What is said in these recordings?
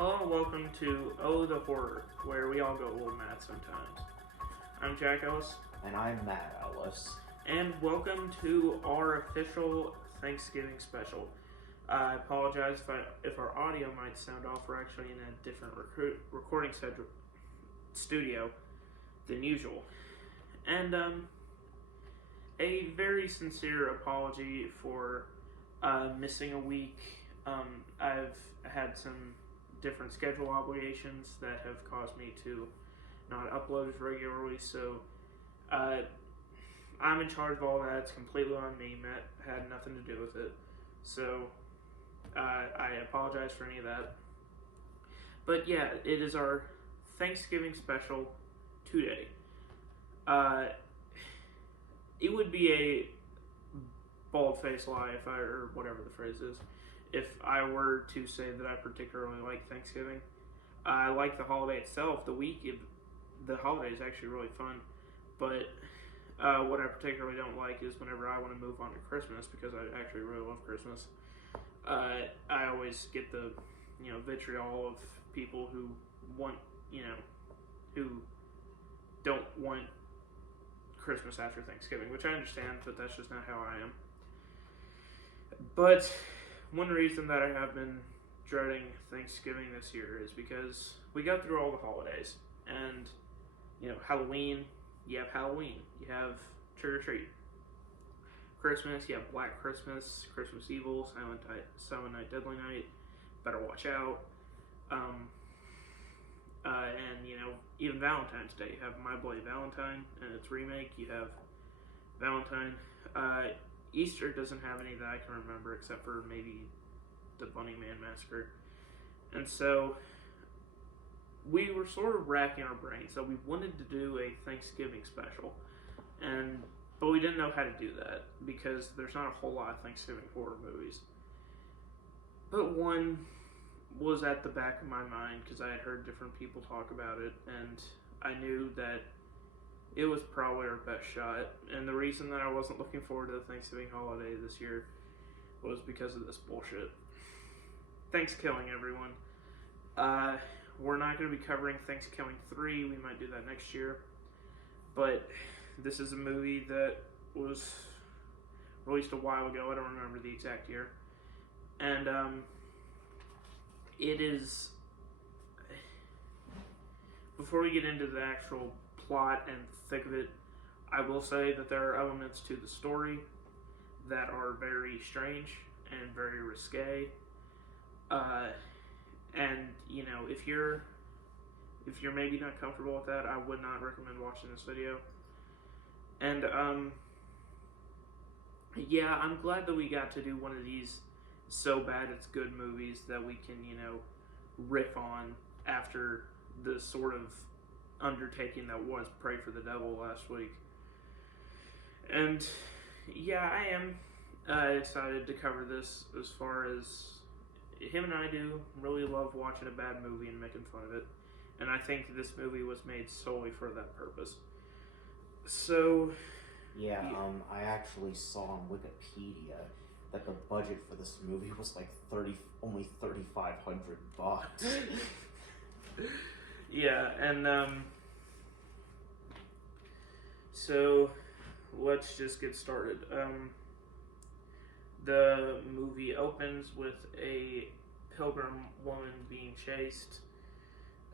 Hello and welcome to Oh the Horror, where we all go a little mad sometimes. I'm Jack Ellis. And I'm Matt Ellis. And welcome to our official Thanksgiving special. I apologize if our audio might sound off. We're actually in a different recording studio than usual. And a very sincere apology for missing a week. I've had some different schedule obligations that have caused me to not upload as regularly, so I'm in charge of all that. It's completely on me. Matt had nothing to do with it, so I apologize for any of that. But yeah, it is our Thanksgiving special today. It would be a bald-faced lie or whatever the phrase is, if I were to say that I particularly like Thanksgiving. I like the holiday itself. The holiday is actually really fun, but what I particularly don't like is whenever I want to move on to Christmas, because I actually really love Christmas. I always get the vitriol of people who want who don't want Christmas after Thanksgiving, which I understand, but that's just not how I am. But one reason that I have been dreading Thanksgiving this year is because we go through all the holidays, and Halloween, you have Halloween, you have trick or treat. Christmas, you have Black Christmas, Christmas Evil, Silent Night, Deadly Night, Better Watch Out, and even Valentine's Day. You have My Bloody Valentine and its remake. You have Valentine. Easter doesn't have any that I can remember except for maybe the Bunny Man Massacre. And so we were sort of racking our brains. So we wanted to do a Thanksgiving special, but we didn't know how to do that because there's not a whole lot of Thanksgiving horror movies. But one was at the back of my mind because I had heard different people talk about it, and I knew that it was probably our best shot. And the reason that I wasn't looking forward to the Thanksgiving holiday this year was because of this bullshit. Thankskilling, everyone. We're not going to be covering Thankskilling 3. We might do that next year. But this is a movie that was released a while ago. I don't remember the exact year. And it is... Before we get into the actual plot and thick of it, I will say that there are elements to the story that are very strange and very risque. And if you're maybe not comfortable with that, I would not recommend watching this video. And yeah, I'm glad that we got to do one of these so bad it's good movies that we can riff on after the sort of undertaking that was Pray for the Devil last week. And yeah, I am excited to cover this. As far as him and I do really love watching a bad movie and making fun of it, and I think this movie was made solely for that purpose. So yeah. I actually saw on Wikipedia that the budget for this movie was like only $3,500. Yeah, and so let's just get started. The movie opens with a pilgrim woman being chased.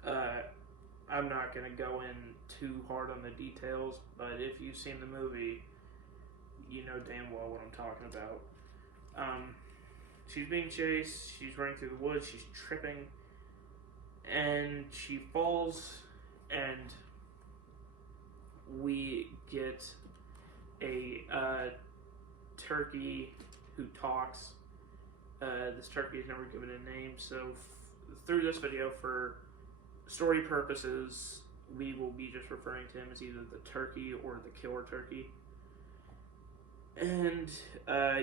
I'm not going to go in too hard on the details, but if you've seen the movie, you know damn well what I'm talking about. She's being chased, she's running through the woods, she's tripping, and she falls, and we get a turkey who talks. This turkey is never given a name, so through this video, for story purposes, we will be just referring to him as either the turkey or the killer turkey. And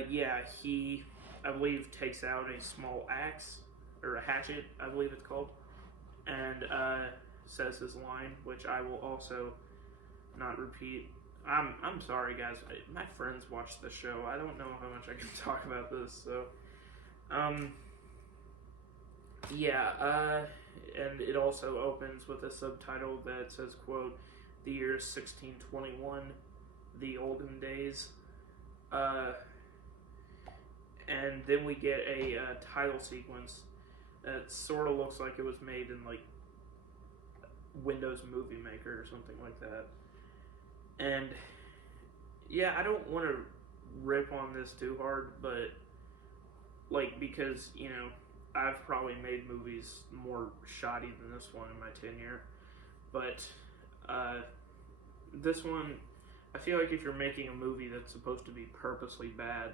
yeah, he, I believe, takes out a small axe, or a hatchet, I believe it's called, and says his line, which I will also not repeat. I'm sorry, guys. My friends watch the show. I don't know how much I can talk about this. So, Yeah, and it also opens with a subtitle that says, quote, "The year 1621, the olden days." Uh, and then we get a title sequence that sort of looks like it was made in like Windows Movie Maker or something like that. And yeah, I don't want to rip on this too hard, but like, because I've probably made movies more shoddy than this one in my tenure, but this one, I feel like if you're making a movie that's supposed to be purposely bad,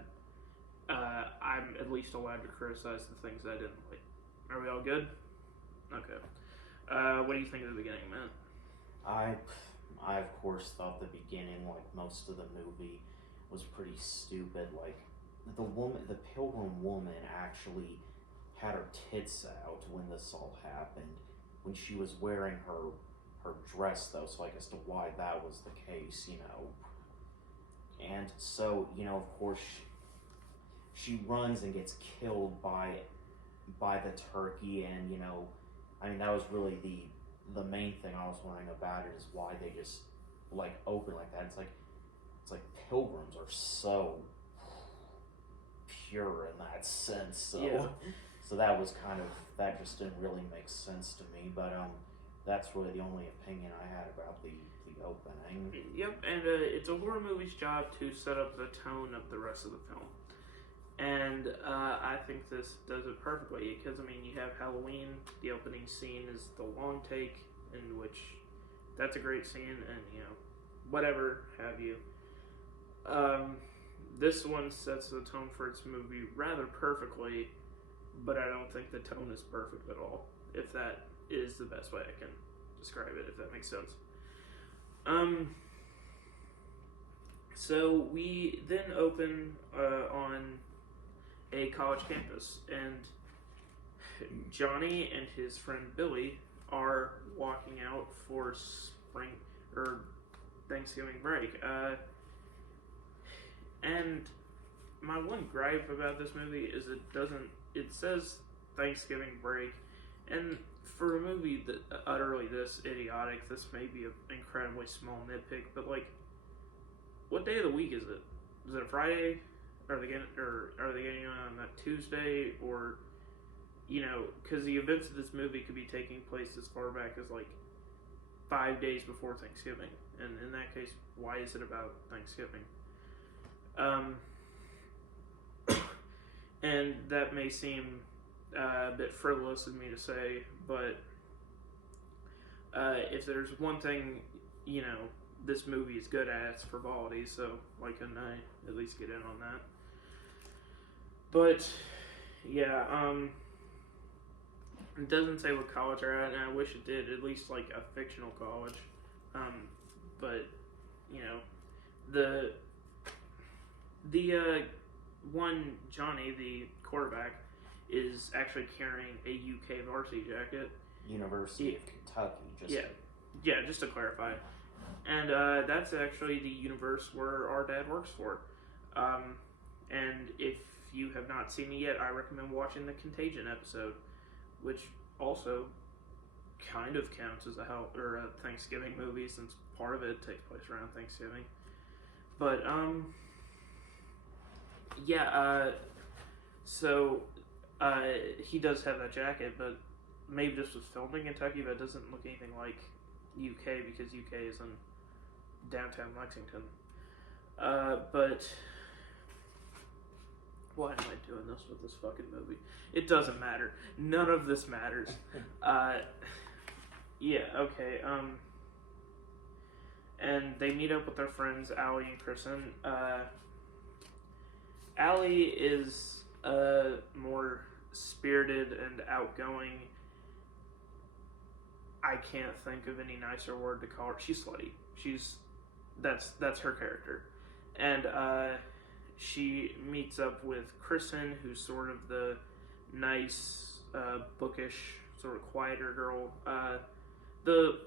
I'm at least allowed to criticize the things I didn't like. Are we all good? Okay. What do you think of the beginning, man? I of course thought the beginning, like most of the movie, was pretty stupid. Like the pilgrim woman actually had her tits out when this all happened, when she was wearing her dress though. So I guess to why that was the case, And so of course she runs and gets killed by the turkey, and I mean that was really the main thing I was wondering about it, is why they just like open like that. It's like pilgrims are so pure in that sense. So Yeah. so that was that just didn't really make sense to me. But that's really the only opinion I had about the opening. Yep, and it's a horror movie's job to set up the tone of the rest of the film. And I think this does it perfectly, because, I mean, you have Halloween, the opening scene is the long take, in which that's a great scene, and, whatever have you. This one sets the tone for its movie rather perfectly, but I don't think the tone is perfect at all, if that is the best way I can describe it, if that makes sense. So we then open on a college campus, and Johnny and his friend Billy are walking out for spring or Thanksgiving break. And my one gripe about this movie is it says Thanksgiving break, and for a movie that utterly this idiotic, this may be an incredibly small nitpick, but like, what day of the week is it? Is it a Friday? Are they getting on that Tuesday? Or, because the events of this movie could be taking place as far back as like 5 days before Thanksgiving, and in that case, why is it about Thanksgiving? And that may seem a bit frivolous of me to say, but if there's one thing, this movie is good at, it's frivolity, so why couldn't I at least get in on that? But, yeah, it doesn't say what college they're at, and I wish it did, at least, like, a fictional college. But, the one, Johnny, the quarterback, is actually carrying a UK varsity jacket. University of Kentucky, just to clarify. And that's actually the universe where our dad works for. And if you have not seen it yet, I recommend watching the Contagion episode, which also kind of counts as a Thanksgiving movie, since part of it takes place around Thanksgiving. But so he does have that jacket, but maybe this was filmed in Kentucky, but it doesn't look anything like UK, because UK is in downtown Lexington. But why am I doing this with this fucking movie? It doesn't matter. None of this matters. Okay. And they meet up with their friends, Allie and Kristen. Allie is more spirited and outgoing. I can't think of any nicer word to call her. She's slutty. That's her character. And she meets up with Kristen, who's sort of the nice, bookish, sort of quieter girl. The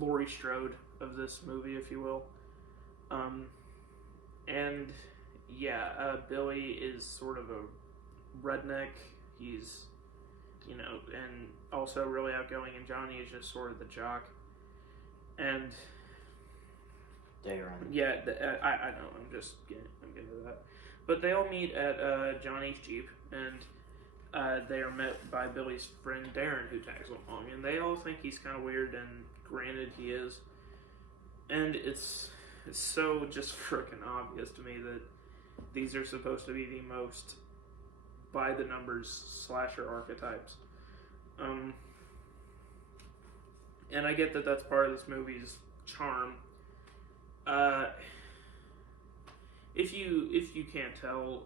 Laurie Strode of this movie, if you will. And Billy is sort of a redneck. He's you know, and also really outgoing, and Johnny is just sort of the jock. And Darren. yeah, I know, I'm getting to that. But they all meet at Johnny's Jeep, and they are met by Billy's friend Darren, who tags along, and they all think he's kind of weird, and granted he is. And it's so just freaking obvious to me that these are supposed to be the most by the numbers slasher archetypes. And I get that that's part of this movie's charm. If you can't tell,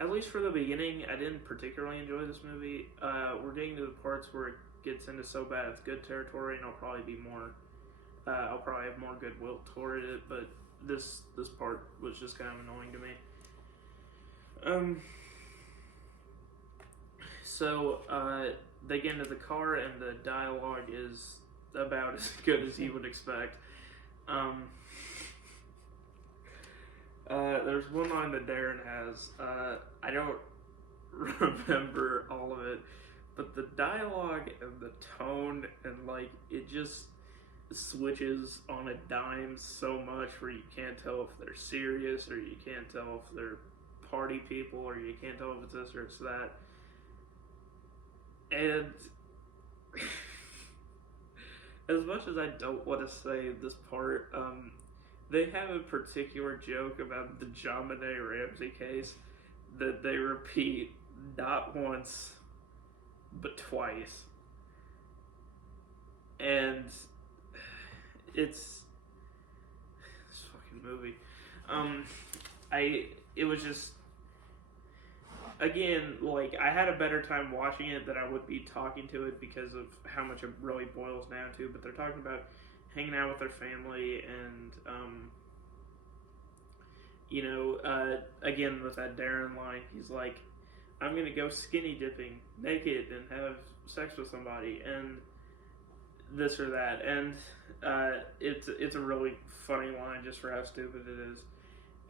at least for the beginning, I didn't particularly enjoy this movie. We're getting to the parts where it gets into so bad it's good territory, and I'll probably have more goodwill toward it, but this part was just kind of annoying to me. So they get into the car, and the dialogue is about as good as you would expect. There's one line that Darren has. I don't remember all of it, but the dialogue and the tone and like it just switches on a dime so much where you can't tell if they're serious or you can't tell if they're party people or you can't tell if it's this or it's that. And as much as I don't want to say this part, they have a particular joke about the JonBenet Ramsey case that they repeat not once but twice. And it's this fucking movie. It was just, again, like, I had a better time watching it than I would be talking to it because of how much it really boils down to. But they're talking about hanging out with their family and, again, with that Darren line, he's like, I'm going to go skinny dipping naked and have sex with somebody and this or that. And it's a really funny line just for how stupid it is.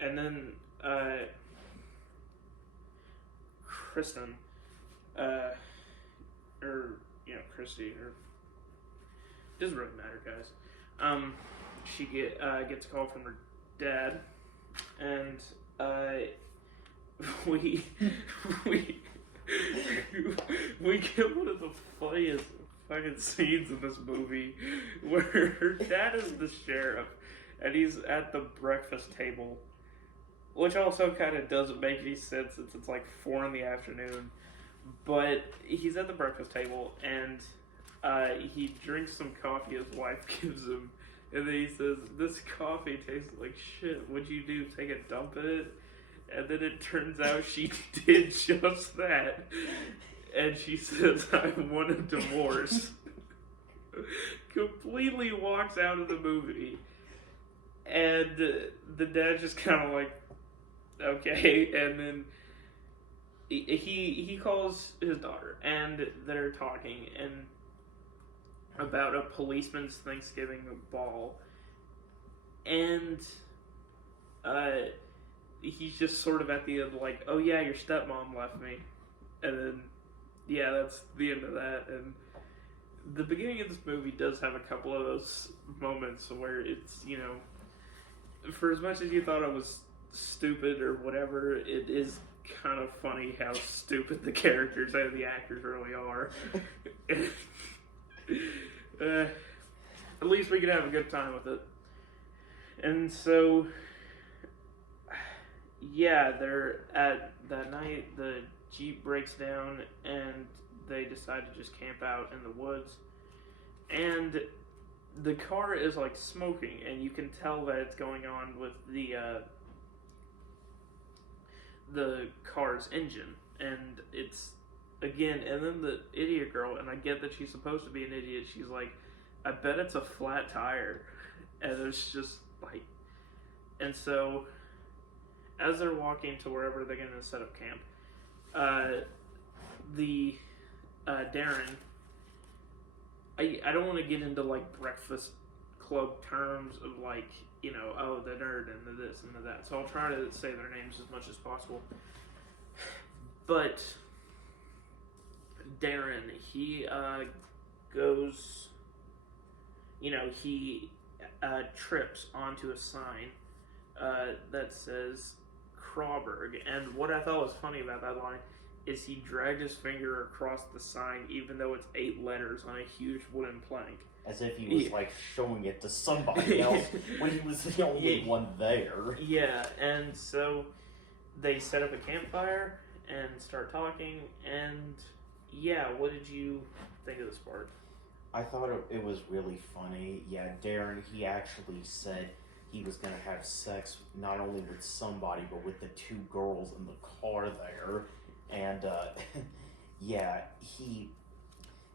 And then Kristen, Christy, or doesn't really matter, guys. She gets a call from her dad, and we get one of the funniest fucking scenes in this movie where her dad is the sheriff, and he's at the breakfast table, which also kind of doesn't make any sense since it's like 4 p.m. But he's at the breakfast table, and he drinks some coffee his wife gives him, and then he says, this coffee tastes like shit, what'd you do, take a dump in it? And then it turns out she did just that, and she says, I want a divorce. Completely walks out of the movie, and the dad just kind of like, okay, and then he calls his daughter, and they're talking and about a policeman's Thanksgiving ball, and he's just sort of at the end like, oh yeah, your stepmom left me, and then yeah, that's the end of that. And the beginning of this movie does have a couple of those moments where it's, for as much as you thought it was stupid or whatever, it is kind of funny how stupid the characters and the actors really are. At least we could have a good time with it. And so, yeah, they're at that night, the Jeep breaks down and they decide to just camp out in the woods. And the car is like smoking, and you can tell that it's going on with the car's engine. And it's, again, and then the idiot girl, and I get that she's supposed to be an idiot, she's like, I bet it's a flat tire. And it's just like, and so as they're walking to wherever they're going to set up camp, Darren, I don't want to get into like Breakfast Club terms of like, oh, the nerd and the this and the that, so I'll try to say their names as much as possible. But Darren, he goes, he trips onto a sign that says Crawberg. And what I thought was funny about that line is he dragged his finger across the sign even though it's 8 letters on a huge wooden plank. As if he was like showing it to somebody else when he was the only one there. Yeah, and so they set up a campfire and start talking, and yeah, what did you think of this part? I thought it was really funny. Yeah, Darren, he actually said he was going to have sex not only with somebody, but with the 2 girls in the car there. And, yeah,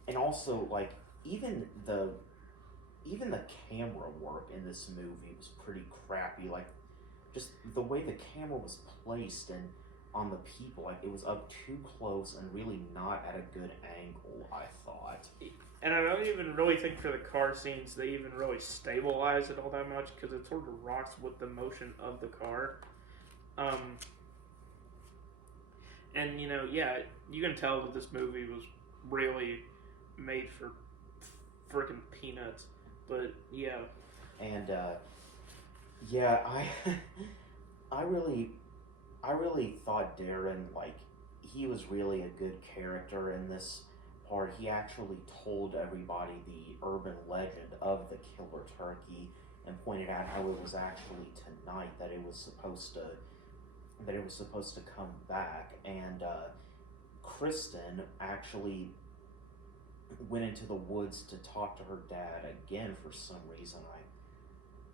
and also, like, even the camera work in this movie was pretty crappy. Like, just the way the camera was placed and on the people, like, it was up too close and really not at a good angle, I thought. And I don't even really think for the car scenes they even really stabilize it all that much, because it sort of rocks with the motion of the car. And, yeah, you can tell that this movie was really made for freaking peanuts. But, yeah. And, yeah, I really thought Darren, like, he was really a good character in this part. He actually told everybody the urban legend of the killer turkey and pointed out how it was actually tonight that it was supposed to come back. And Kristen actually went into the woods to talk to her dad again for some reason.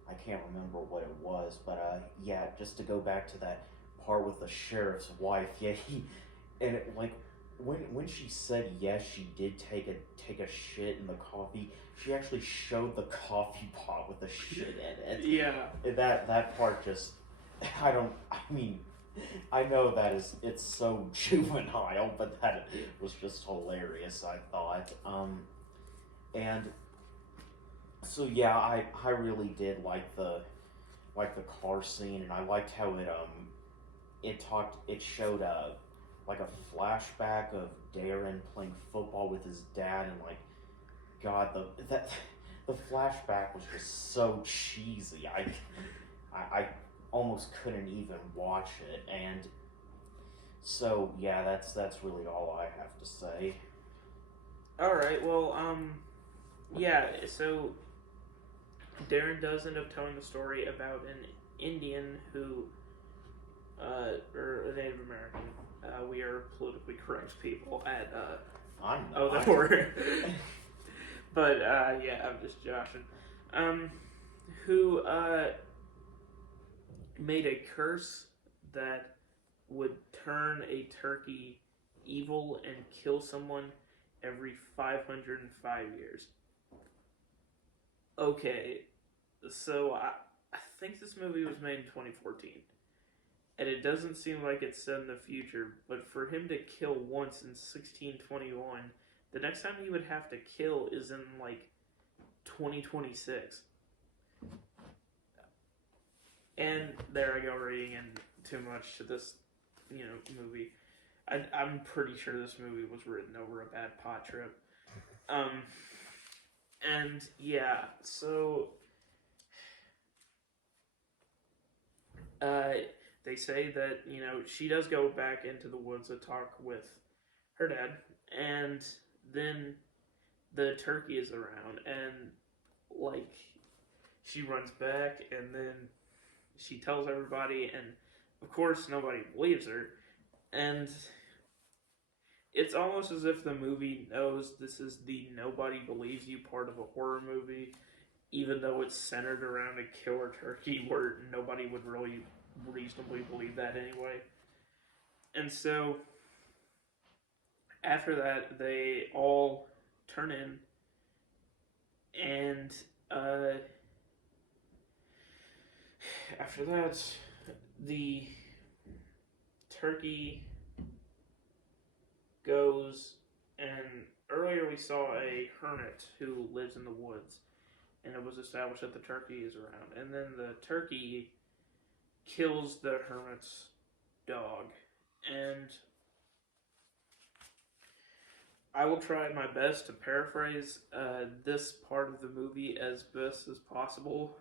I can't remember what it was, but yeah, just to go back to that part with the sheriff's wife, yeah, when she said yes, she did take a shit in the coffee. She actually showed the coffee pot with the shit in it. Yeah. That part just, I know it's so juvenile, but that was just hilarious, I thought. And so yeah, I really did like the car scene, and I liked how it showed like a flashback of Darren playing football with his dad, and like, God, the flashback was just so cheesy. I almost couldn't even watch it, and so yeah, that's really all I have to say. All right, well, yeah, so Darren does end up telling the story about an Indian who, or a Native American. We are politically correct people at, I'm not. that word. But, yeah, I'm just joshing. Who, made a curse that would turn a turkey evil and kill someone every 505 years. Okay, so I think this movie was made in 2014. And it doesn't seem like it's set in the future, but for him to kill once in 1621, the next time he would have to kill is in, like, 2026. And there I go reading in too much to this, movie. I'm pretty sure this movie was written over a bad pot trip. And, yeah, so they say that, she does go back into the woods to talk with her dad, and then the turkey is around, and, like, she runs back, and then she tells everybody, and, of course, nobody believes her, and it's almost as if the movie knows this is the nobody believes you part of a horror movie, even though it's centered around a killer turkey where nobody would really reasonably believe that anyway. And so after that, they all turn in, and after that, the turkey goes, and earlier we saw a hermit who lives in the woods, and it was established that the turkey is around, and then the turkey kills the hermit's dog, and I will try my best to paraphrase this part of the movie as best as possible.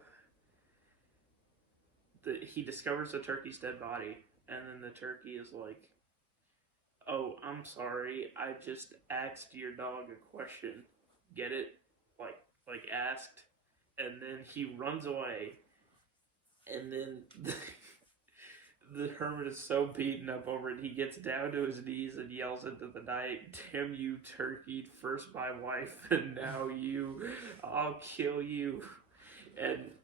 He discovers the turkey's dead body, and then the turkey is like, "Oh, I'm sorry. I just asked your dog a question. Get it? Like asked." And then he runs away, and then the hermit is so beaten up over it, he gets down to his knees and yells into the night, "Damn you, turkey! First my wife, and now you. I'll kill you." And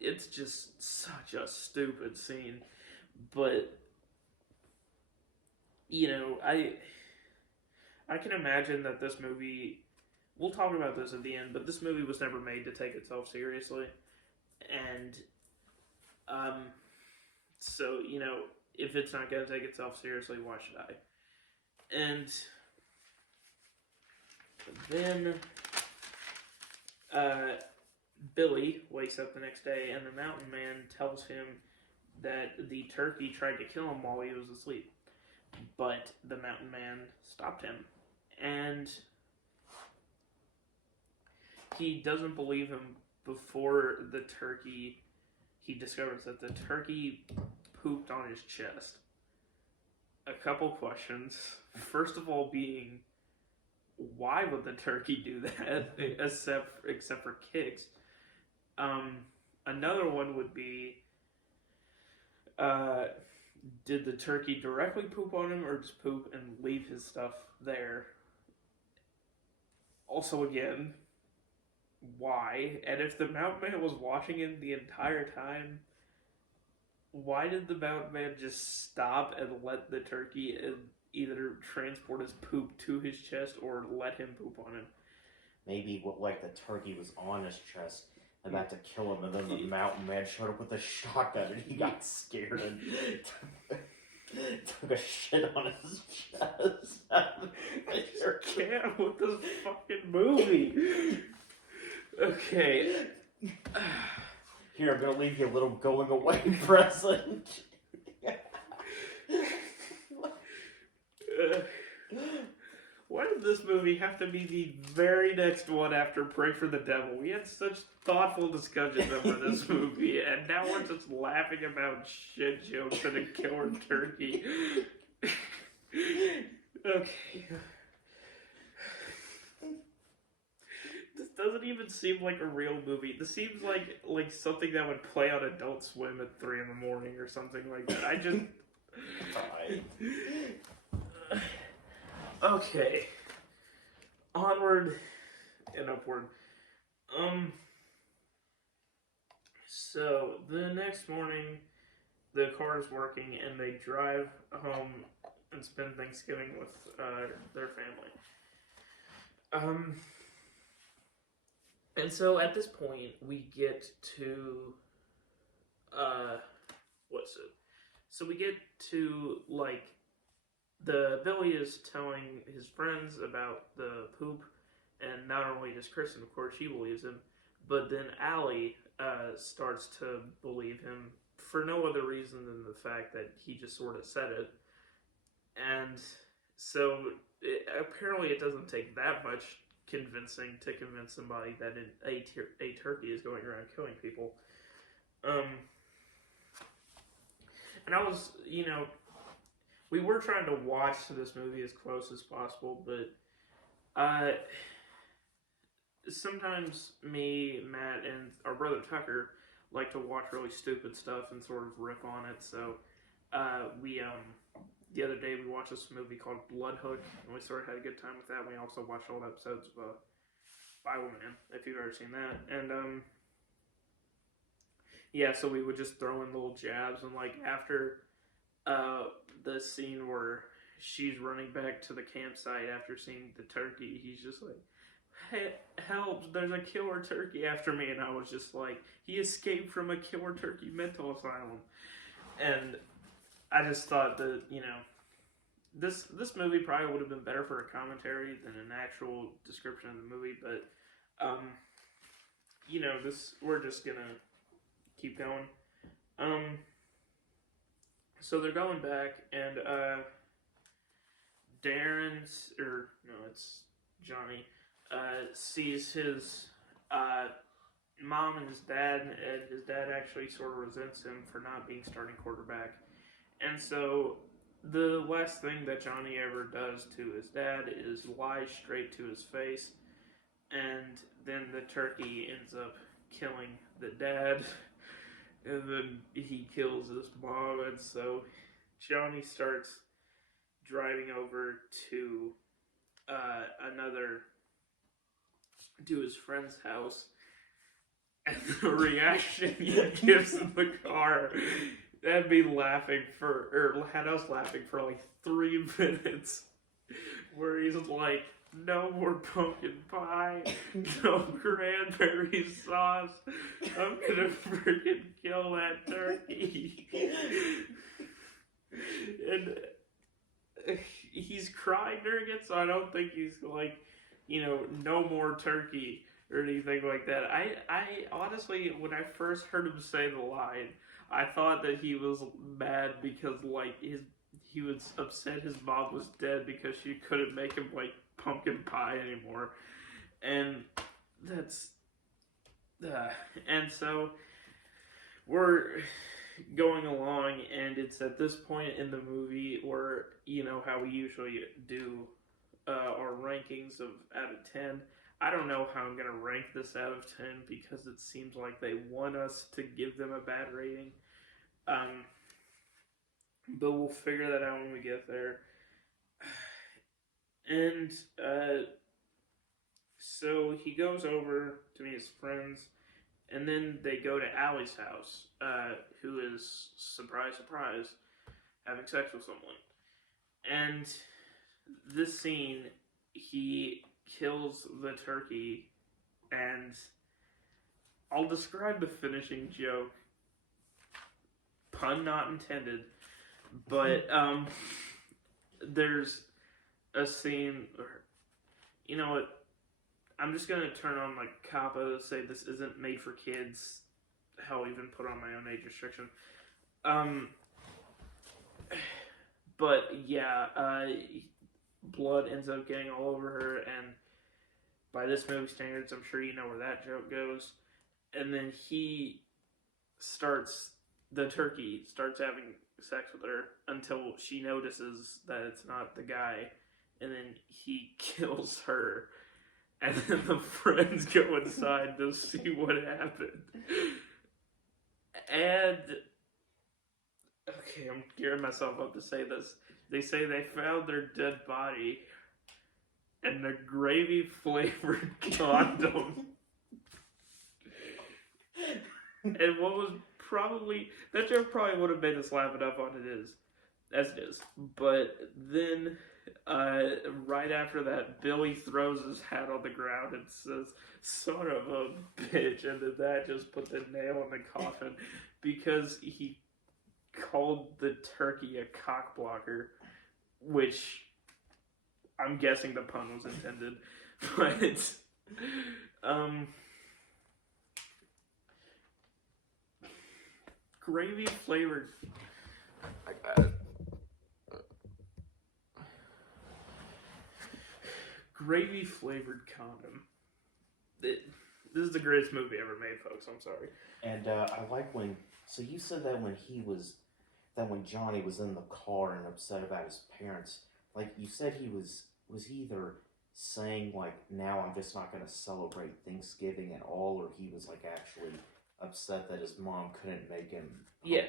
it's just such a stupid scene, but I can imagine that this movie. We'll talk about this at the end, but this movie was never made to take itself seriously, and so if it's not going to take itself seriously, why should I? And then Billy wakes up the next day, and the mountain man tells him that the turkey tried to kill him while he was asleep. But the mountain man stopped him. And he doesn't believe him before the turkey. He discovers that the turkey pooped on his chest. A couple questions. First of all being, why would the turkey do that except for kicks? Another one would be, did the turkey directly poop on him or just poop and leave his stuff there? Also, again, why? And if the mountain man was watching him the entire time, why did the mountain man just stop and let the turkey either transport his poop to his chest or let him poop on him? Maybe the turkey was on his chest, about to kill him, and then the mountain man showed up with a shotgun, and he got scared and took a shit on his chest. I just can't with this fucking movie. Okay. Here, I'm gonna leave you a little going away present. Why did this movie have to be the very next one after Pray for the Devil? We had such thoughtful discussions over this movie, and now we're just laughing about shit jokes and a killer turkey. Okay. This doesn't even seem like a real movie. This seems like something that would play on Adult Swim at 3 in the morning or something like that. I just... Okay. Onward and upward. So, the next morning, the car is working, and they drive home and spend Thanksgiving with their family. And so, at this point, we get to... what's it? So, we get to, the Billy is telling his friends about the poop, and not only does Kristen, of course, she believes him, but then Allie starts to believe him for no other reason than the fact that he just sort of said it. And so apparently it doesn't take that much convincing to convince somebody that a turkey is going around killing people. And I was, we were trying to watch this movie as close as possible, but sometimes me, Matt, and our brother Tucker like to watch really stupid stuff and sort of rip on it. So we the other day we watched this movie called Bloodhook, and we sort of had a good time with that. We also watched old episodes of Bible Man, if you've ever seen that. And yeah, so we would just throw in little jabs, and after the scene where she's running back to the campsite after seeing the turkey, he's just like, "Hey, help, there's a killer turkey after me," and I was just like, he escaped from a killer turkey mental asylum. And I just thought that, this movie probably would have been better for a commentary than an actual description of the movie, but, we're just gonna keep going. So they're going back, and Johnny, sees his mom and his dad, and his dad actually sort of resents him for not being starting quarterback. And so the last thing that Johnny ever does to his dad is lie straight to his face, and then the turkey ends up killing the dad, and then he kills his mom, and so Johnny starts driving over to to his friend's house, and the reaction he gives in the car had me laughing had us laughing for like 3 minutes, where he's like, no more pumpkin pie, no cranberry sauce, I'm gonna freaking kill that turkey. And he's crying during it, so I don't think he's like, no more turkey or anything like that. I honestly, when I first heard him say the line, I thought that he was mad because like he was upset his mom was dead because she couldn't make him like pumpkin pie anymore, and that's and so we're going along, and it's at this point in the movie where, how we usually do our rankings of out of 10. I don't know how I'm going to rank this out of 10 because it seems like they want us to give them a bad rating. But we'll figure that out when we get there. And so he goes over to meet his friends, and then they go to Allie's house, who is, surprise, surprise, having sex with someone. And this scene, he kills the turkey, and I'll describe the finishing joke. Pun not intended. But, there's a scene, you know what, I'm just going to turn on like COPPA to say this isn't made for kids. Hell, even put on my own age restriction. But yeah, blood ends up getting all over her, and by this movie standards, I'm sure you know where that joke goes. And then the turkey starts having sex with her until she notices that it's not the guy, and then he kills her. And then the friends go inside to see what happened. And, okay, I'm gearing myself up to say this. They say they found their dead body in a gravy-flavored condom. And what was that joke probably would have made us laugh enough as it is. But then, right after that, Billy throws his hat on the ground and says, son of a bitch, and then that just put the nail in the coffin, because he called the turkey a cock blocker, which I'm guessing the pun was intended, but, gravy flavored. I got it. Gravy flavored condom. This is the greatest movie ever made, folks. I'm sorry. And I like so you said that when Johnny was in the car and upset about his parents, like you said was he either saying like, now I'm just not going to celebrate Thanksgiving at all, or he was like actually upset that his mom couldn't make him. Yeah,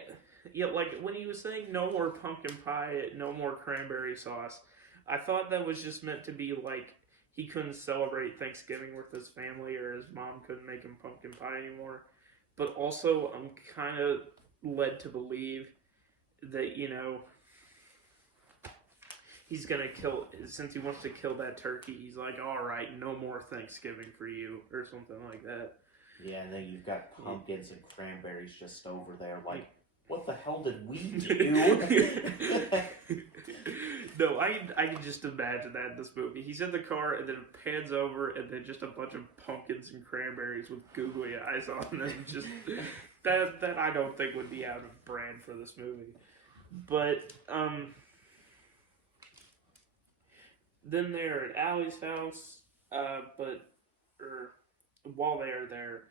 like when he was saying no more pumpkin pie, no more cranberry sauce, I thought that was just meant to be like he couldn't celebrate Thanksgiving with his family, or his mom couldn't make him pumpkin pie anymore. But also, I'm kind of led to believe that, he's gonna kill, since he wants to kill that turkey, he's like, alright, no more Thanksgiving for you, or something like that. Yeah, and then you've got pumpkins and cranberries just over there, like, what the hell did we do? No, I can just imagine that in this movie. He's in the car, and then it pans over, and then just a bunch of pumpkins and cranberries with googly eyes on them. Just that I don't think would be out of brand for this movie. But then they're at Allie's house. But while they're there,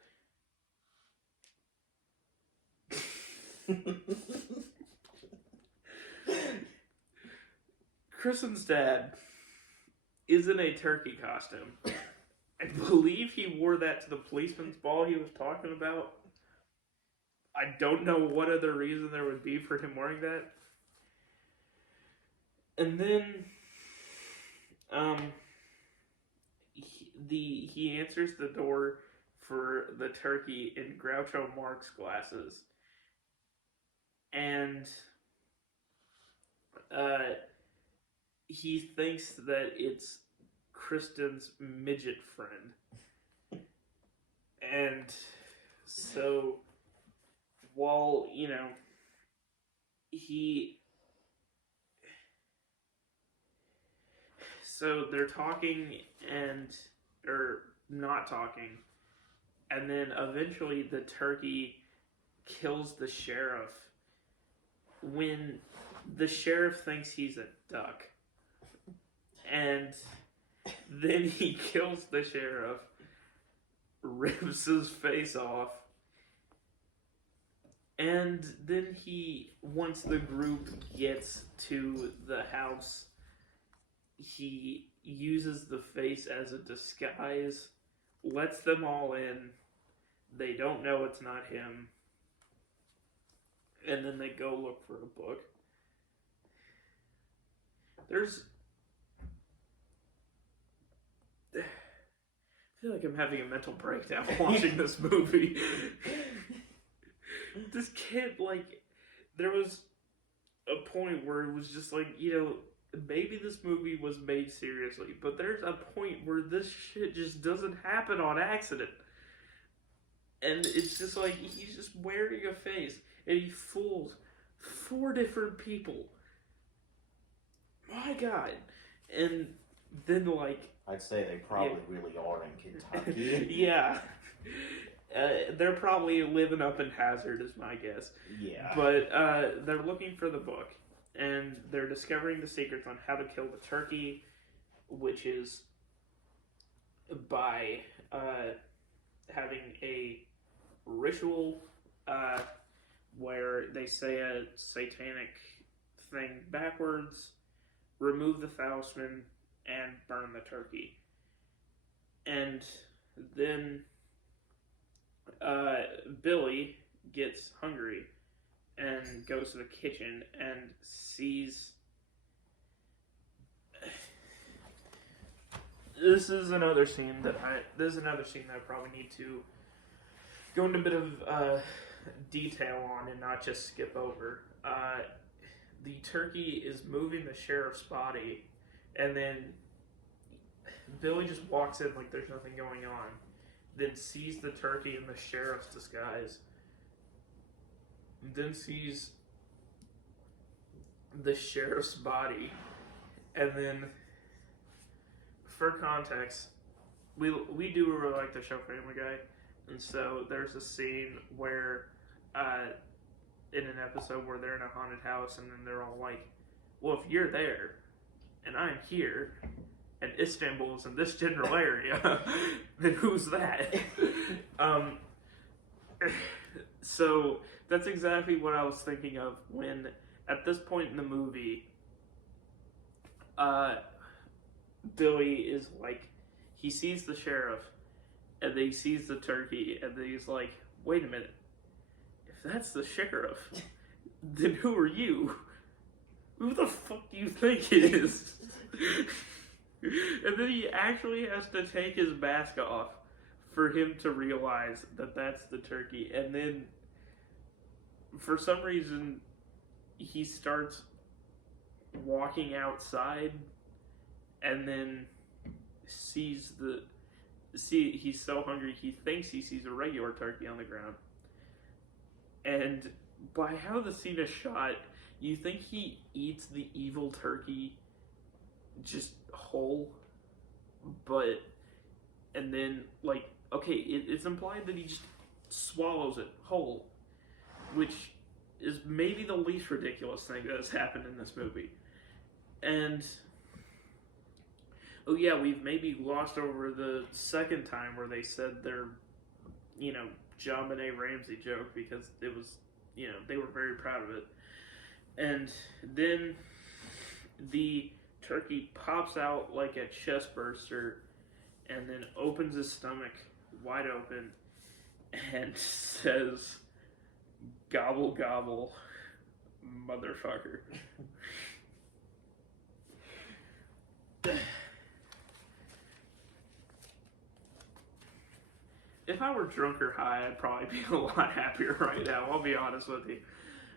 Kristen's dad is in a turkey costume. I believe he wore that to the policeman's ball he was talking about. I don't know what other reason there would be for him wearing that. And then, he answers the door for the turkey in Groucho Marx glasses. And, he thinks that it's Kristen's midget friend. And so, while, so they're talking or not talking, and then eventually the turkey kills the sheriff when the sheriff thinks he's a duck. And then he kills the sheriff, rips his face off, and then once the group gets to the house, he uses the face as a disguise, lets them all in, they don't know it's not him, and then they go look for a book. I feel like I'm having a mental breakdown watching this movie. This kid, there was a point where it was just maybe this movie was made seriously, but there's a point where this shit just doesn't happen on accident. And it's just he's just wearing a face, and he fools 4 different people. My God. And then, I'd say they probably really are in Kentucky. Yeah. They're probably living up in Hazard, is my guess. Yeah. But they're looking for the book, and they're discovering the secrets on how to kill the turkey, which is by having a ritual where they say a satanic thing backwards, remove the talisman, and burn the turkey. And then Billy gets hungry and goes to the kitchen and sees... This is another scene that I probably need to go into a bit of detail on and not just skip over. The turkey is moving the sheriff's body, and then Billy just walks in like there's nothing going on, then sees the turkey in the sheriff's disguise, then sees the sheriff's body, and then, for context, we do really like the show Family Guy, and so there's a scene where in an episode where they're in a haunted house, and then they're all like, well, if you're there and I'm here and Istanbul's in this general area, then who's that? So that's exactly what I was thinking of when, at this point in the movie, Billy is he sees the sheriff, and then he sees the turkey, and then he's like, wait a minute, if that's the sheriff, then who are you? Who the fuck do you think it is? And then he actually has to take his mask off for him to realize that that's the turkey. And then, for some reason, he starts walking outside, and then he's so hungry he thinks he sees a regular turkey on the ground. And by how the scene is shot, you think he eats the evil turkey just whole, and then it's implied that he just swallows it whole, which is maybe the least ridiculous thing that has happened in this movie. And Oh yeah, we've maybe glossed over the second time where they said their, John Benet Ramsey joke because it was, they were very proud of it. And then the turkey pops out like a chest burster and then opens his stomach wide open and says, "Gobble, gobble, motherfucker." If I were drunk or high, I'd probably be a lot happier right now, I'll be honest with you.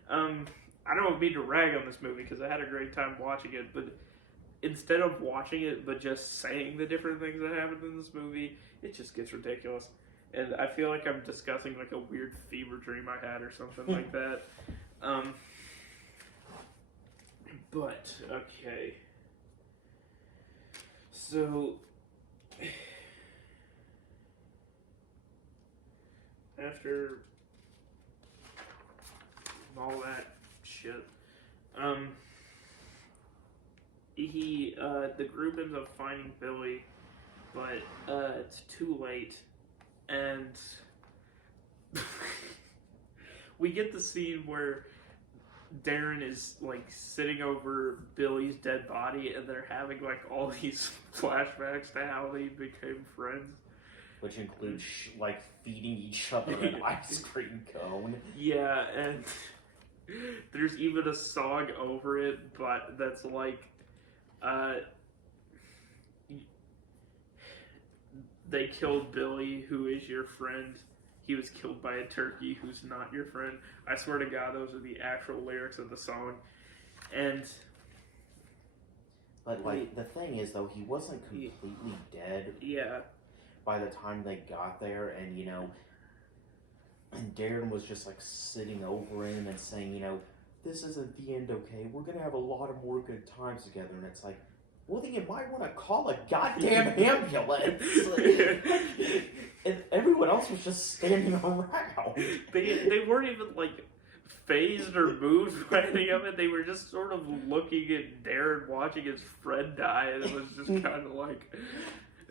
I don't mean to rag on this movie because I had a great time watching it, but instead of watching it but just saying the different things that happened in this movie, it just gets ridiculous. And I feel like I'm discussing like a weird fever dream I had or something like that. But, okay. So, after all that shit, the group ends up finding Billy, but it's too late, and we get the scene where Darren is like sitting over Billy's dead body, and they're having like all these flashbacks to how they became friends, which includes like feeding each other an ice cream cone. Yeah, and there's even a song over it, but that's like, they killed Billy, who is your friend. He was killed by a turkey who's not your friend. I swear to God, those are the actual lyrics of the song. And but like the thing is, though, he wasn't completely dead. Yeah. By the time they got there, and and Darren was just like sitting over him and saying, "This isn't the end, okay? We're gonna have a lot of more good times together." And it's like, well, then you might want to call a goddamn ambulance. And everyone else was just standing around. They weren't even like phased or moved by any of it. They were just sort of looking at Darren watching his friend die, and it was just kind of like,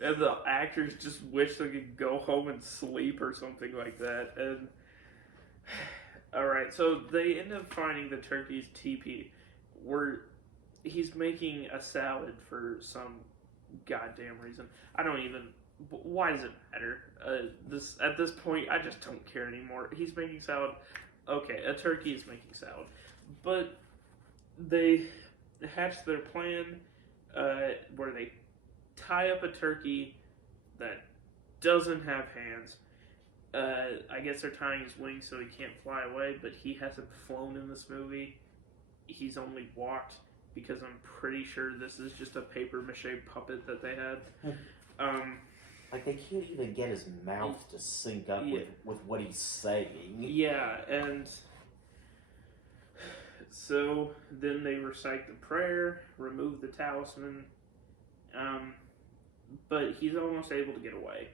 and the actors just wish they could go home and sleep or something like that. And alright, so they end up finding the turkey's teepee, where he's making a salad for some goddamn reason. I don't even. Why does it matter? At this point, I just don't care anymore. He's making salad. Okay, a turkey is making salad, but they hatch their plan where they tie up a turkey that doesn't have hands. I guess they're tying his wings so he can't fly away, but he hasn't flown in this movie. He's only walked, because I'm pretty sure this is just a paper mache puppet that they had. Like, they can't even get his mouth to sync up with what he's saying. Yeah, and so then they recite the prayer, remove the talisman, but he's almost able to get away.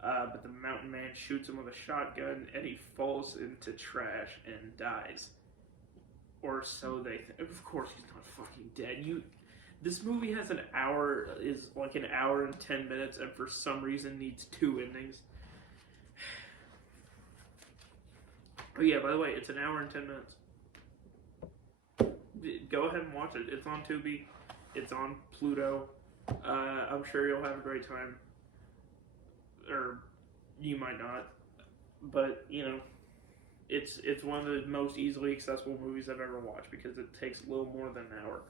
But the mountain man shoots him with a shotgun, and he falls into trash and dies. Or so they think. Of course he's not fucking dead. This movie has is like an hour and 10 minutes, and for some reason needs 2 endings. Oh yeah, by the way, it's an hour and 10 minutes. Go ahead and watch it. It's on Tubi. It's on Pluto. I'm sure you'll have a great time. Or you might not. But, it's one of the most easily accessible movies I've ever watched because it takes a little more than an hour.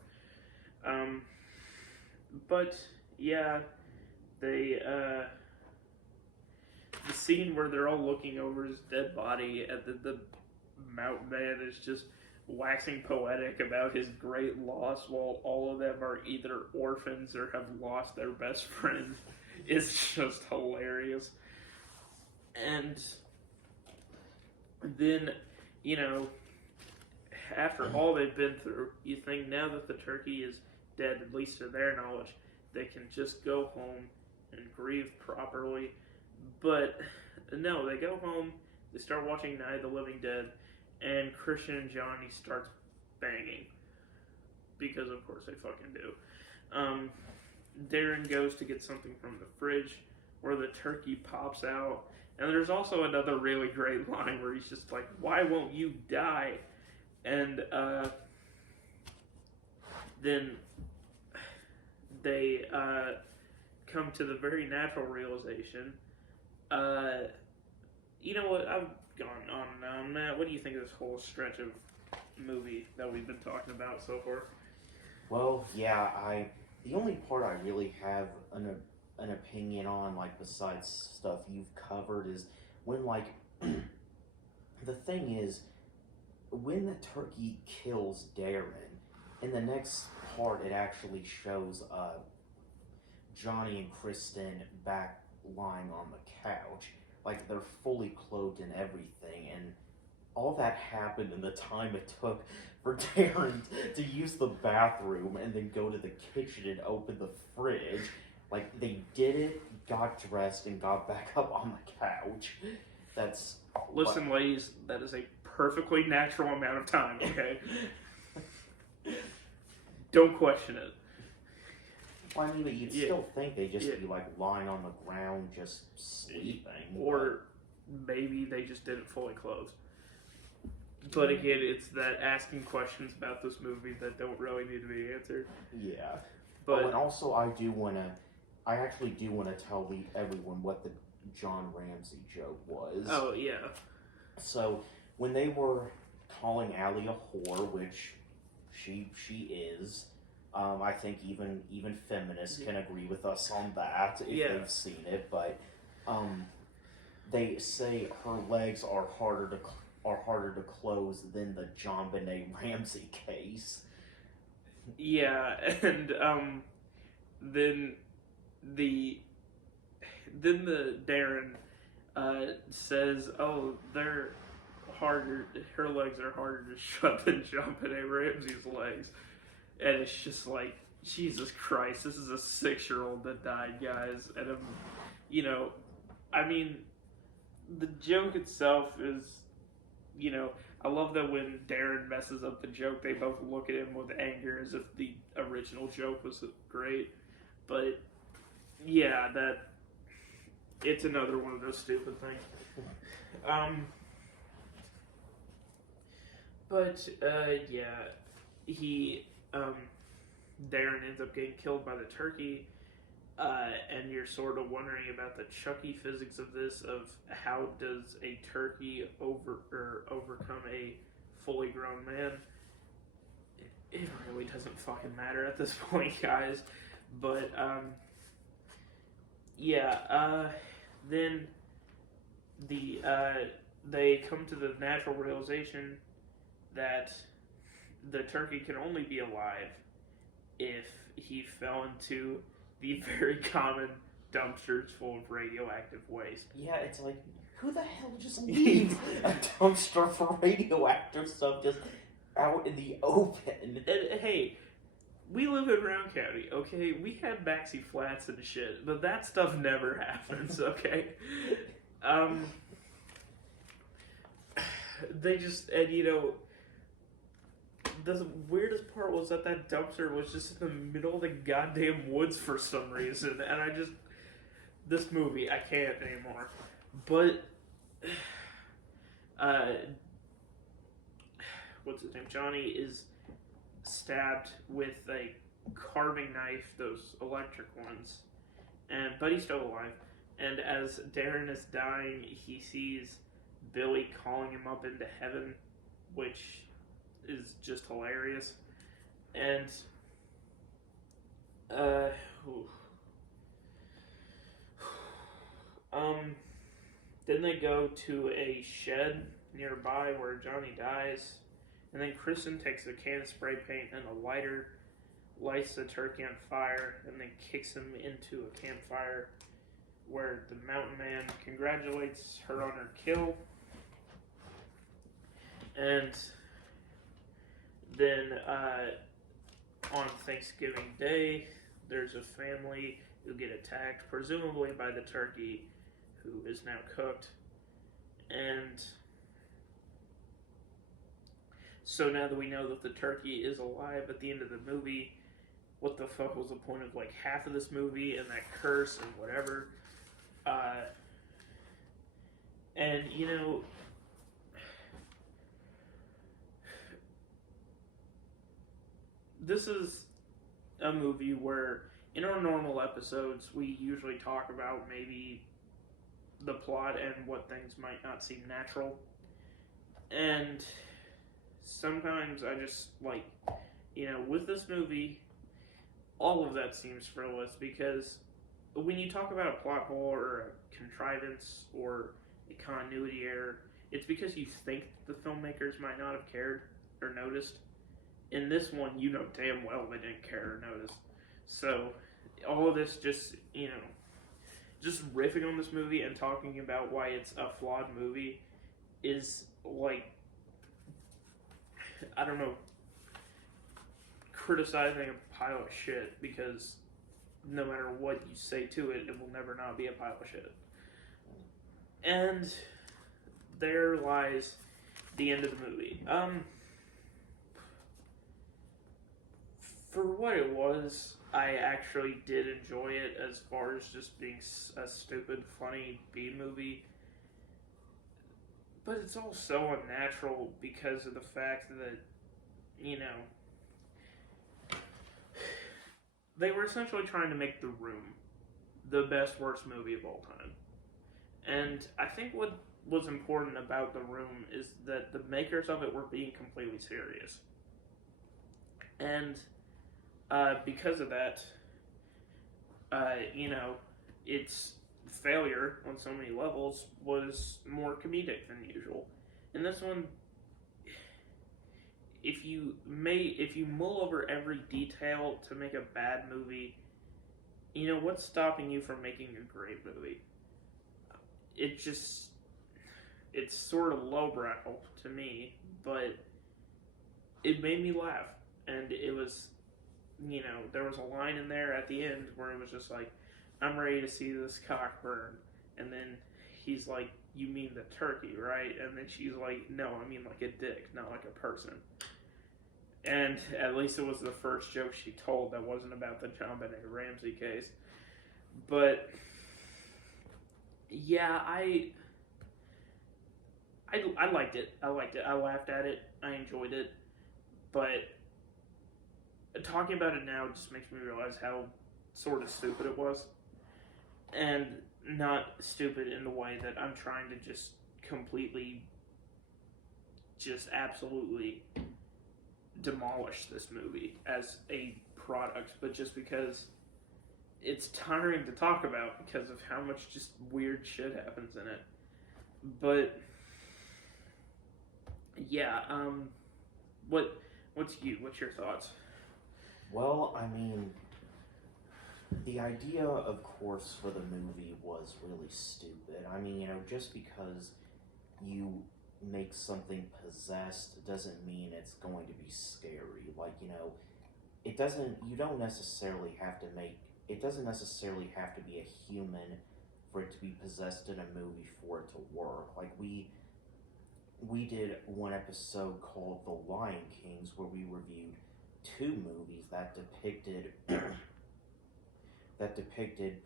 But yeah, the scene where they're all looking over his dead body and the mountain man is just waxing poetic about his great loss while all of them are either orphans or have lost their best friend is just hilarious. And then, after all they've been through, you think now that the turkey is dead, at least to their knowledge, they can just go home and grieve properly. But no, they go home, they start watching Night of the Living Dead, and Christian and Johnny starts banging. Because of course they fucking do. Darren goes to get something from the fridge where the turkey pops out. And there's also another really great line where he's just like, "Why won't you die?" And then they come to the very natural realization. You know what? I've gone on and on. Matt, what do you think of this whole stretch of movie that we've been talking about so far? Well, yeah, the only part I really have an opinion on, like besides stuff you've covered, is when like the thing is when the turkey kills Darren. In the next part, it actually shows Johnny and Kristen back lying on the couch, like they're fully clothed and everything, and all that happened in the time it took for Darren to use the bathroom and then go to the kitchen and open the fridge. Like, they did it, got dressed, and got back up on the couch. That's... Listen, ladies, that is a perfectly natural amount of time, okay? Don't question it. Well, I mean, but you'd still think they'd just be, like, lying on the ground, just sleeping. Or maybe they just didn't fully clothed. But again, it's that asking questions about this movie that don't really need to be answered. Yeah. But and also, I actually do want to tell everyone what the John Ramsey joke was. Oh, yeah. So, when they were calling Allie a whore, which she is, I think even feminists can agree with us on that if they've seen it, but they say her legs are harder to close than the John Benet Ramsey case. Yeah, and then the Darren says, "Oh, they're harder. Her legs are harder to shut than John Benet Ramsey's legs," and it's just like, Jesus Christ, this is a 6-year-old that died, guys, and I mean, the joke itself is, I love that when Darren messes up the joke, they both look at him with anger as if the original joke was great. But yeah, it's another one of those stupid things. Darren ends up getting killed by the turkey. And you're sort of wondering about the Chucky physics of this, of how does a turkey overcome a fully grown man. It really doesn't fucking matter at this point, guys. But, then they come to the natural realization that the turkey can only be alive if he fell into the very common dumpsters full of radioactive waste. Yeah, it's like, who the hell just leaves a dumpster for radioactive stuff just out in the open? And, hey, we live in Round County, okay? We had Maxi Flats and shit, but that stuff never happens, okay? They just, and the weirdest part was that dumpster was just in the middle of the goddamn woods for some reason, and this movie, I can't anymore. But, what's his name? Johnny is stabbed with a carving knife, those electric ones, but he's still alive. And as Darren is dying, he sees Billy calling him up into heaven, which is just hilarious. And then they go to a shed nearby where Johnny dies, and then Kristen takes a can of spray paint and a lighter, lights the turkey on fire, and then kicks him into a campfire where the mountain man congratulates her on her kill. And then on Thanksgiving Day, there's a family who get attacked, presumably by the turkey, who is now cooked. And so now that we know that the turkey is alive at the end of the movie, what the fuck was the point of like half of this movie and that curse and whatever. And you know, this is a movie where in our normal episodes we usually talk about maybe the plot and what things might not seem natural. And sometimes I just like, you know, with this movie, all of that seems frivolous because when you talk about a plot hole or a contrivance or a continuity error, it's because you think the filmmakers might not have cared or noticed. In this one, you know damn well they didn't care or notice. So, all of this just, you know, just riffing on this movie and talking about why it's a flawed movie is like, I don't know, criticizing a pile of shit because no matter what you say to it, it will never not be a pile of shit. And there lies the end of the movie. For what it was, I actually did enjoy it as far as just being a stupid, funny B-movie. But it's all so unnatural because of the fact that, you know, they were essentially trying to make The Room the best, worst movie of all time. And I think what was important about The Room is that the makers of it were being completely serious. And because of that, you know, its failure on so many levels was more comedic than usual. And this one, if you mull over every detail to make a bad movie, you know, what's stopping you from making a great movie? It's sort of lowbrow to me, but it made me laugh. And it was, you know, there was a line in there at the end where it was just like, I'm ready to see this cock burn. And then he's like, you mean the turkey, right? And then she's like, no, I mean like a dick, not like a person. And at least it was the first joke she told that wasn't about the John Benet Ramsey case. But yeah, I liked it. I liked it. I laughed at it. I enjoyed it. But talking about it now just makes me realize how sort of stupid it was. And not stupid in the way that I'm trying to just completely, just absolutely demolish this movie as a product, but just because it's tiring to talk about because of how much just weird shit happens in it. But yeah, what's your thoughts? Well, I mean, the idea, of course, for the movie was really stupid. I mean, you know, just because you make something possessed doesn't mean it's going to be scary. Like, you know, it doesn't necessarily have to be a human for it to be possessed in a movie for it to work. Like, we did one episode called The Lion Kings where we reviewed 2 movies that depicted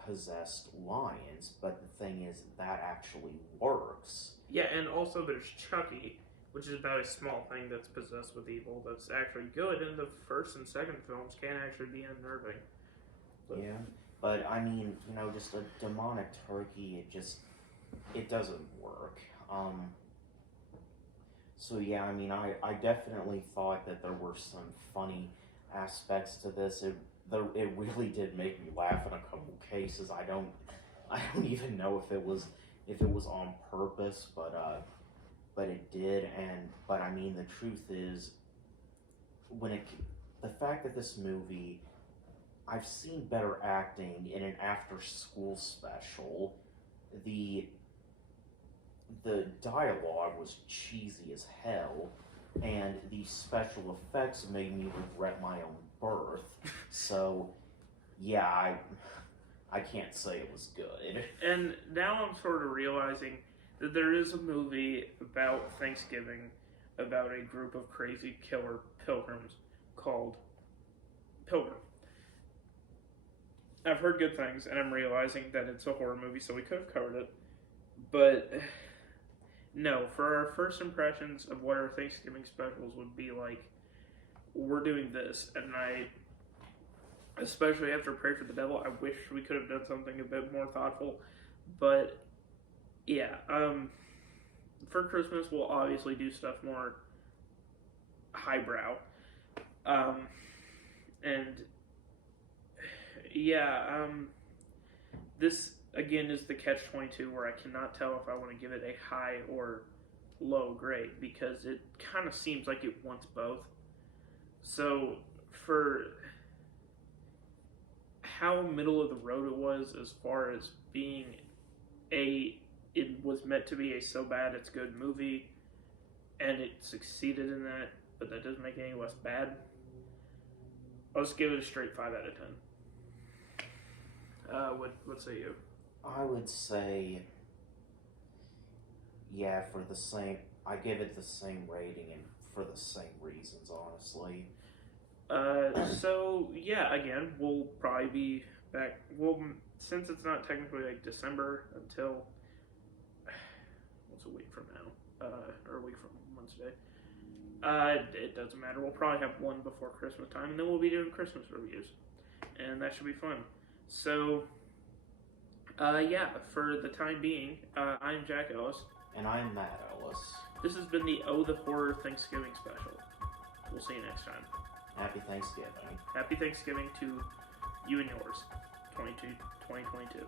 possessed lions, but the thing is that actually works. Yeah, and also there's Chucky, which is about a small thing that's possessed with evil that's actually good, and the first and second films can actually be unnerving. But, yeah, but I mean, you know, just a demonic turkey, it doesn't work. So yeah, I mean, I definitely thought that there were some funny aspects to this. It really did make me laugh in a couple cases. I don't even know if it was on purpose, but it did. But I mean, the truth is, the fact that this movie, I've seen better acting in an after-school special. The dialogue was cheesy as hell, and the special effects made me regret my own birth. So, yeah, I can't say it was good. And now I'm sort of realizing that there is a movie about Thanksgiving about a group of crazy killer pilgrims called Pilgrim. I've heard good things, and I'm realizing that it's a horror movie, so we could have covered it. But no, for our first impressions of what our Thanksgiving specials would be like, we're doing this, and especially after Pray for the Devil, I wish we could have done something a bit more thoughtful. But yeah, for Christmas, we'll obviously do stuff more highbrow. And yeah, this again is the catch-22 where I cannot tell if I want to give it a high or low grade because it kind of seems like it wants both. So for how middle of the road it was as far as being it was meant to be a so bad it's good movie, and it succeeded in that, but that doesn't make it any less bad. I'll just give it a straight 5 out of 10. What say you? I would say, yeah, for the same. I give it the same rating and for the same reasons, honestly. So yeah, again, we'll probably be back. Well, since it's not technically like December until what's a week from now, or a week from Wednesday. It doesn't matter. We'll probably have one before Christmas time, and then we'll be doing Christmas reviews, and that should be fun. So, yeah, for the time being, I'm Jack Ellis. And I'm Matt Ellis. This has been the Oh the Horror Thanksgiving special. We'll see you next time. Happy Thanksgiving. Happy Thanksgiving to you and yours, 2022.